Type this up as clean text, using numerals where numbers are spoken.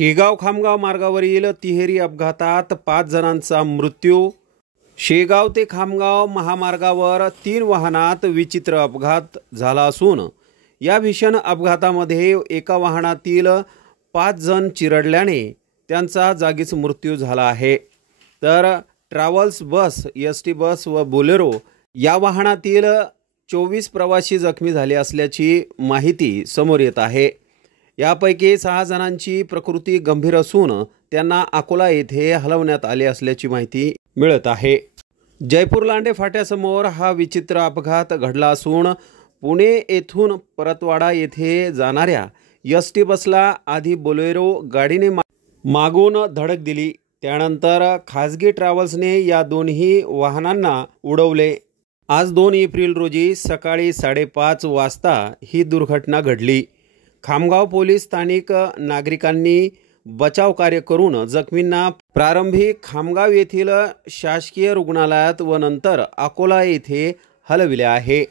शेगाव खामगाव मार्गावरील तिहेरी अपघातात 5 जणांचा मृत्यू। शेगाव ते खामगाव महामार्गावर 3 वाहनात विचित्र अपघात झाला असून या भीषण अपघातामध्ये एका वाहनातील 5 जण चिरडल्याने त्यांचा जागीच मृत्यू झाला आहे। तर ट्रॅव्हल्स बस, एसटी बस व बोलेरो या वाहनातील 24 प्रवासी जखमी झाले असल्याची माहिती समोर येत आहे। यापैकी 6 जणांची प्रकृती गंभीर असून त्यांना अकोला येथे हलवण्यात आले असल्याची माहिती मिळत आहे। जयपूर लांडे फाट्यासमोर हा विचित्र अपघात घडला असून पुणे येथून परतवाडा येथे जाणाऱ्या एसटी बसला आधी बोलेरो गाडीने मागून धडक दिली। त्यानंतर खासगी ट्रॅव्हल्सने या दोन्ही वाहनांना उडवले। आज 2 एप्रिल रोजी सकाळी 5:30 वाजता ही दुर्घटना घडली। खामगाव पोलीस स्थानिक नागरिकांनी बचाव कार्य करून जखमींना प्रारंभी खामगाव येथील शासकीय रुग्णालयात व नंतर अकोला येथे हलविले आहे।